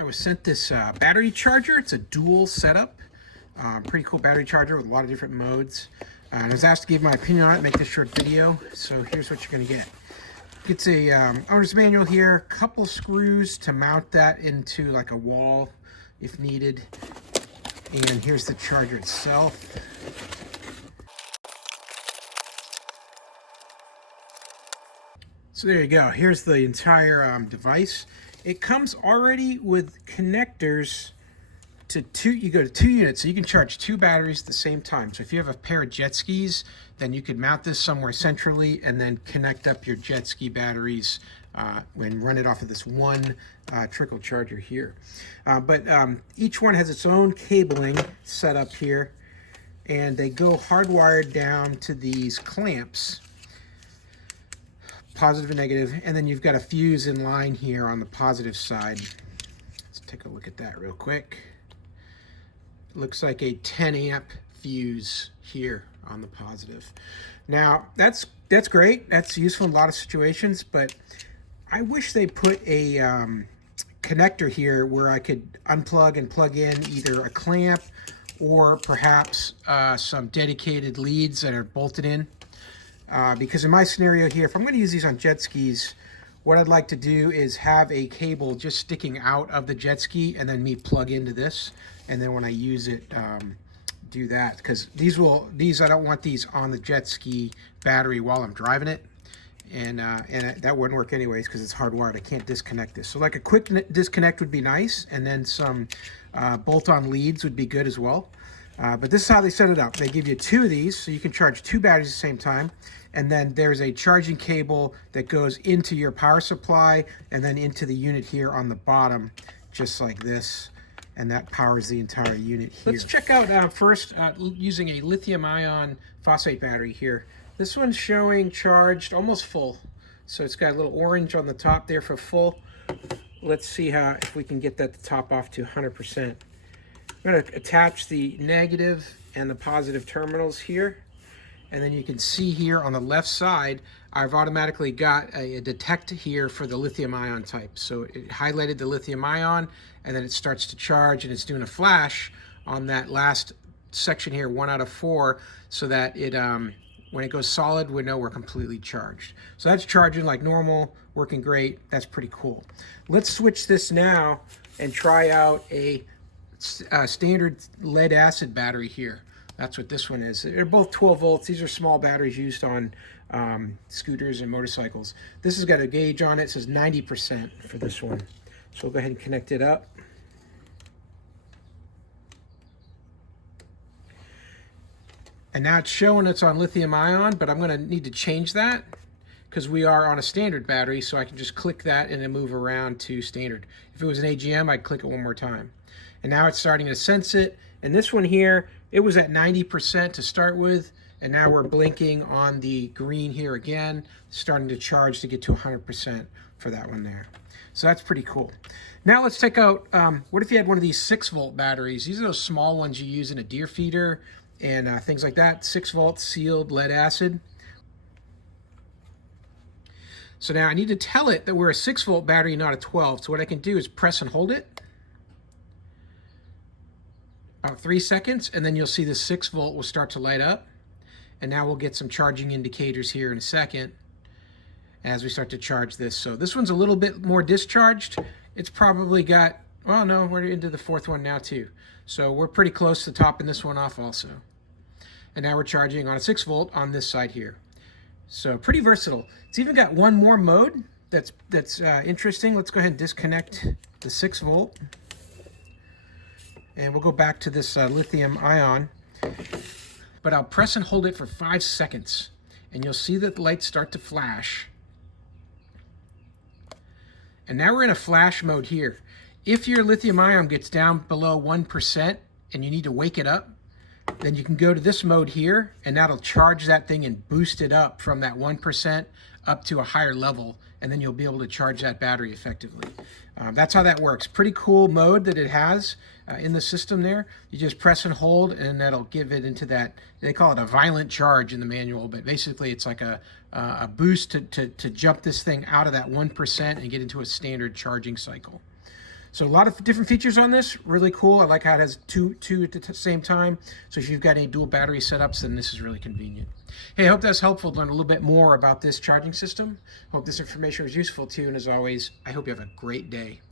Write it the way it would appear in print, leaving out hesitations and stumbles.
I was sent this battery charger. It's a dual setup. Pretty cool battery charger with a lot of different modes. And I was asked to give my opinion on it, make this short video. So here's what you're going to get. It's a owner's manual here, couple screws to mount that into like a wall if needed. And here's the charger itself. So there you go. Here's the entire device. It comes already with connectors to two. You go to 2 units, so you can charge 2 batteries at the same time. So if you have a pair of jet skis, then you could mount this somewhere centrally and then connect up your jet ski batteries and run it off of this one Trickle charger here. But each one has its own cabling set up here, and they go hardwired down to these clamps. Positive and negative, and then you've got a fuse in line here on the positive side. Let's take a look at that real quick. It looks like a 10 amp fuse here on the positive. Now that's great, that's useful in a lot of situations, but I wish they put a connector here where I could unplug and plug in either a clamp or perhaps some dedicated leads that are bolted in. Because in my scenario here, if I'm going to use these on jet skis, what I'd like to do is have a cable just sticking out of the jet ski and then me plug into this. And then when I use it, do that. Because I don't want these on the jet ski battery while I'm driving it. And that wouldn't work anyways because it's hardwired. I can't disconnect this. So like a quick disconnect would be nice. And then some bolt-on leads would be good as well. But this is how they set it up. They give you 2 of these, so you can charge 2 batteries at the same time. And then there's a charging cable that goes into your power supply and then into the unit here on the bottom, just like this. And that powers the entire unit here. Let's check out first using a lithium-ion phosphate battery here. This one's showing charged almost full. So it's got a little orange on the top there for full. Let's see if we can get that to top off to 100%. I'm going to attach the negative and the positive terminals here. And then you can see here on the left side, I've automatically got a detect here for the lithium-ion type. So it highlighted the lithium-ion, and then it starts to charge, and it's doing a flash on that last section here, 1 out of 4, so that it when it goes solid, we know we're completely charged. So that's charging like normal, working great. That's pretty cool. Let's switch this now and try out a standard lead-acid battery here. That's what this one is. They're both 12 volts. These are small batteries used on scooters and motorcycles. This has got a gauge on it. It says 90% for this one. So we'll go ahead and connect it up. And now it's showing it's on lithium-ion, but I'm going to need to change that because we are on a standard battery, so I can just click that and then move around to standard. If it was an AGM, I'd click it one more time. And now it's starting to sense it. And this one here, it was at 90% to start with, and now we're blinking on the green here again, starting to charge to get to 100% for that one there. So that's pretty cool. Now let's take out, what if you had one of these 6-volt batteries? These are those small ones you use in a deer feeder and things like that. 6-volt sealed lead acid. So now I need to tell it that we're a 6-volt battery, not a 12. So what I can do is press and hold it. About 3 seconds, and then you'll see the 6-volt will start to light up. And now we'll get some charging indicators here in a second as we start to charge this. So this one's a little bit more discharged. It's probably got, well, no, we're into the 4th one now too. So we're pretty close to topping this one off also. And now we're charging on a 6-volt on this side here. So pretty versatile. It's even got one more mode that's interesting. Let's go ahead and disconnect the 6-volt. And we'll go back to this lithium-ion, but I'll press and hold it for 5 seconds, and you'll see that the lights start to flash. And now we're in a flash mode here. If your lithium-ion gets down below 1% and you need to wake it up, then you can go to this mode here, and that'll charge that thing and boost it up from that 1% up to a higher level, and then you'll be able to charge that battery effectively. That's how that works. Pretty cool mode that it has in the system there. You just press and hold, and that'll give it into that, they call it a violent charge in the manual, but basically it's like a boost to jump this thing out of that 1% and get into a standard charging cycle. So a lot of different features on this, really cool. I like how it has two at the same time. So if you've got any dual battery setups, then this is really convenient. Hey, I hope that's helpful to learn a little bit more about this charging system. Hope this information was useful to you, and as always, I hope you have a great day.